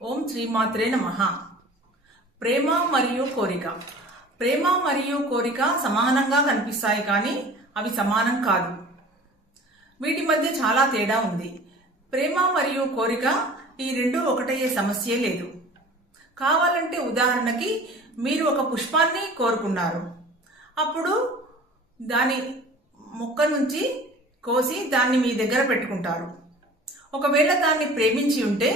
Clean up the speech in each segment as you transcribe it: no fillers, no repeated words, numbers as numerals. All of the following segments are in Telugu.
ఓం శ్రీమాత్రే నమః. ప్రేమ మరియు కోరిక. ప్రేమ మరియు కోరిక సమానంగా కనిపిస్తాయి, కానీ అవి సమానం కాదు. వీటి మధ్య చాలా తేడా ఉంది. ప్రేమ మరియు కోరిక ఈ రెండు ఒకటయ్యే సమస్యే లేదు. కావాలంటే ఉదాహరణకి మీరు ఒక పుష్పాన్ని కోరుకున్నారు. అప్పుడు దాని మొక్క నుంచి కోసి దాన్ని మీ దగ్గర పెట్టుకుంటారు. ఒకవేళ దాన్ని ప్రేమించి ఉంటే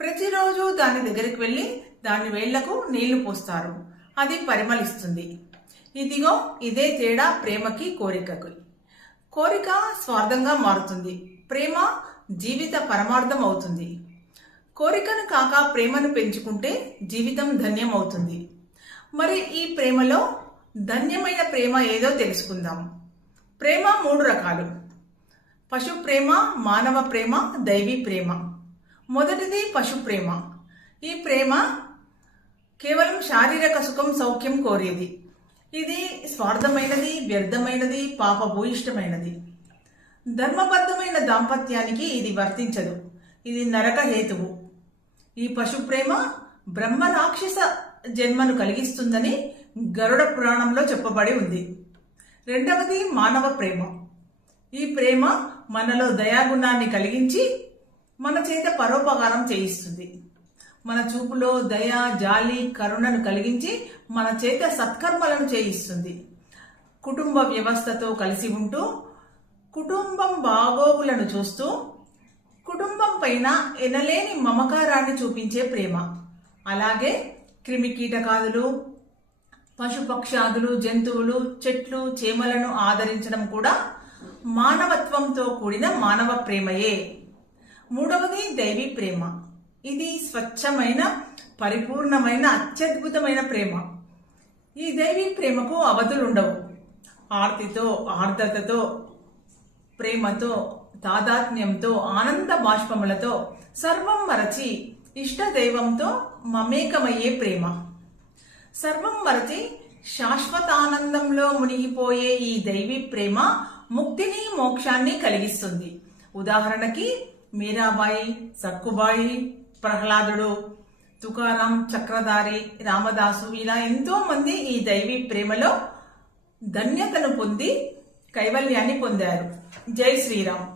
ప్రతిరోజు దాని దగ్గరికి వెళ్ళి దాని వేళ్లకు నీళ్లు పోస్తారు. అది పరిమళిస్తుంది. ఇదిగో ఇదే తేడా ప్రేమకి కోరికకి. కోరిక స్వార్థంగా మారుతుంది, ప్రేమ జీవిత పరమార్థం అవుతుంది. కోరికను కాక ప్రేమను పెంచుకుంటే జీవితం ధన్యం అవుతుంది. మరి ఈ ప్రేమలో ధన్యమైన ప్రేమ ఏదో తెలుసుకుందాం. ప్రేమ 3 రకాలు: పశు ప్రేమ, మానవ ప్రేమ, దైవీ ప్రేమ. మొదటిది పశు ప్రేమ. ఈ ప్రేమ కేవలం శారీరక సుఖం సౌఖ్యం కోరేది. ఇది స్వార్థమైనది, వ్యర్థమైనది, పాపభూయిష్టమైనది. ధర్మబద్ధమైన దాంపత్యానికి ఇది వర్తించదు. ఇది నరక హేతువు. ఈ పశు ప్రేమ బ్రహ్మ రాక్షస జన్మను కలిగిస్తుందని గరుడ పురాణంలో చెప్పబడి ఉంది. రెండవది మానవ ప్రేమ. ఈ ప్రేమ మనలో దయాగుణాన్ని కలిగించి మన చేత పరోపకారం చేయిస్తుంది. మన చూపులో దయ, జాలి, కరుణను కలిగించి మన చేత సత్కర్మలను చేయిస్తుంది. కుటుంబ వ్యవస్థతో కలిసి ఉంటూ కుటుంబం బాగోగులను చూస్తూ కుటుంబం పైన ఎనలేని మమకారాన్ని చూపించే ప్రేమ. అలాగే క్రిమికీటకాదులు, పశుపక్షాదులు, జంతువులు, చెట్లు, చేమలను ఆదరించడం కూడా మానవత్వంతో కూడిన మానవ ప్రేమయే. మూడవది దైవీ ప్రేమ. ఇది స్వచ్ఛమైన, పరిపూర్ణమైన, అత్యద్భుతమైన ప్రేమ. ఈ దైవీ ప్రేమకు అవధులుండవు. ఆర్తితో, ఆర్ద్రతతో, ప్రేమతో, తాదాత్మ్యంతో, ఆనంద బాష్పములతో సర్వం మరచి ఇష్టదైవంతో మమేకమయ్యే ప్రేమ. సర్వం మరచి శాశ్వతానందంలో మునిగిపోయే ఈ దైవీ ప్రేమ ముక్తిని, మోక్షాన్ని కలిగిస్తుంది. ఉదాహరణకి మీరాబాయి, సక్కుబాయి, ప్రహ్లాదుడు, తుకారాం, చక్రధారి, రామదాసు, ఇలా ఎంతో మంది ఈ దైవీ ప్రేమలో ధన్యతను పొంది కైవల్యాన్ని పొందారు. జై శ్రీరామ్.